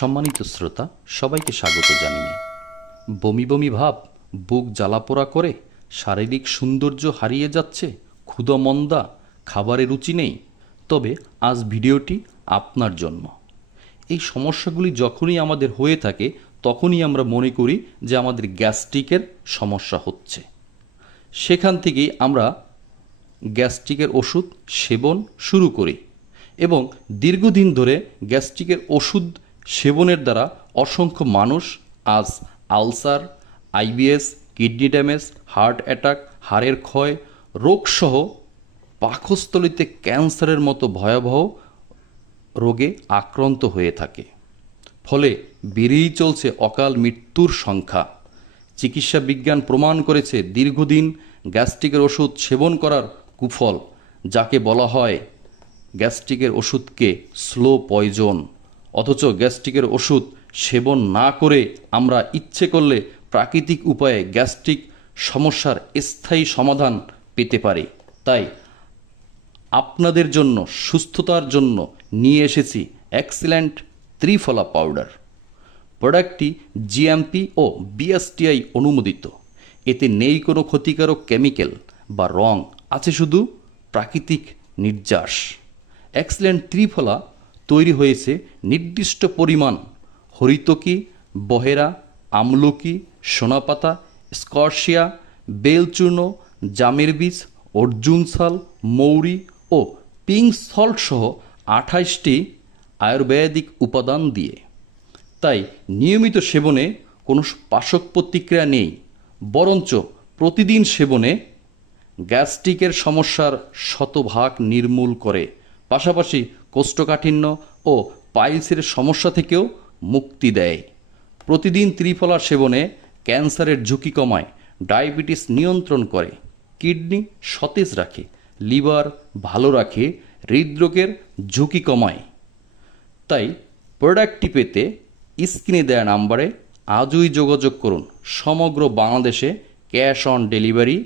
সম্মানিত শ্রোতা, সবাইকে স্বাগত জানিয়ে। বমি বমি ভাব, বুক জ্বালাপোড়া করে, শারীরিক সৌন্দর্য হারিয়ে যাচ্ছে ক্ষুদমন্দা খাবারে রুচি নেই। তবে আজ ভিডিওটি আপনার জন্য। এই সমস্যাগুলি যখনই আমাদের হয়ে থাকে, তখনই আমরা মনে করি যে আমাদের গ্যাস্ট্রিকের সমস্যা হচ্ছে। সেখান থেকেই আমরা গ্যাস্ট্রিকের ওষুধ সেবন শুরু করি এবং দীর্ঘদিন ধরে গ্যাস্ট্রিকের ওষুধ সেবনের দ্বারা অসংখ্য মানুষ আজ ulcer, IBS, kidney damage, heart attack, হাড়ের ক্ষয়, রোগসহ পাকস্থলিতে ক্যান্সারের মতো ভয়াবহ রোগে আক্রান্ত হয়ে থাকে। ফলে বেড়েই চলছে অকাল মৃত্যুর সংখ্যা। চিকিৎসা বিজ্ঞান প্রমাণ করেছে দীর্ঘদিন গ্যাস্ট্রিকের ওষুধ সেবন করার কুফল, যাকে বলা হয় গ্যাস্ট্রিকের ওষুধকে স্লো পয়জন। অথচ গ্যাস্ট্রিকের ওষুধ সেবন না করে আমরা ইচ্ছে করলে প্রাকৃতিক উপায়ে গ্যাস্ট্রিক সমস্যার স্থায়ী সমাধান পেতে পারি। তাই আপনাদের জন্য, সুস্থতার জন্য নিয়ে এসেছি এক্সিলেন্ট ত্রিফলা পাউডার। প্রোডাক্টটি জিএমপি ও বিএসটিআই অনুমোদিত। এতে নেই কোনো ক্ষতিকারক কেমিক্যাল বা রং, আছে শুধু প্রাকৃতিক নির্যাস। এক্সিলেন্ট ত্রিফলা তৈরি হয়েছে নির্দিষ্ট পরিমাণ হরিতকি, বহেরা, আমলকি, সোনাপাতা, স্কর্শিয়া, বেলচূর্ণ, জামের বীজ, অর্জুন শাল, মৌরি ও পিঙ্ক সল্ট সহ আঠাইশটি আয়ুর্বেদিক উপাদান দিয়ে। তাই নিয়মিত সেবনে কোনো পাশক প্রতিক্রিয়া নেই, বরঞ্চ প্রতিদিন সেবনে গ্যাস্ট্রিকের সমস্যার শতভাগ নির্মূল করে। পাশাপাশি কোষ্ঠকাঠিন্য ও পাইলসের সমস্যা থেকেও মুক্তি দেয়। প্রতিদিন ত্রিফলা সেবনে ক্যান্সারের ঝুঁকি কমায়, ডায়াবেটিস নিয়ন্ত্রণ করে, কিডনি সতেজ রাখে, লিভার ভালো রাখে, হৃদরোগের ঝুঁকি কমায়। তাই প্রোডাক্টটি পেতে স্ক্রিনে দেওয়া নাম্বারে আজই যোগাযোগ করুন। সমগ্র বাংলাদেশে ক্যাশ অন ডেলিভারি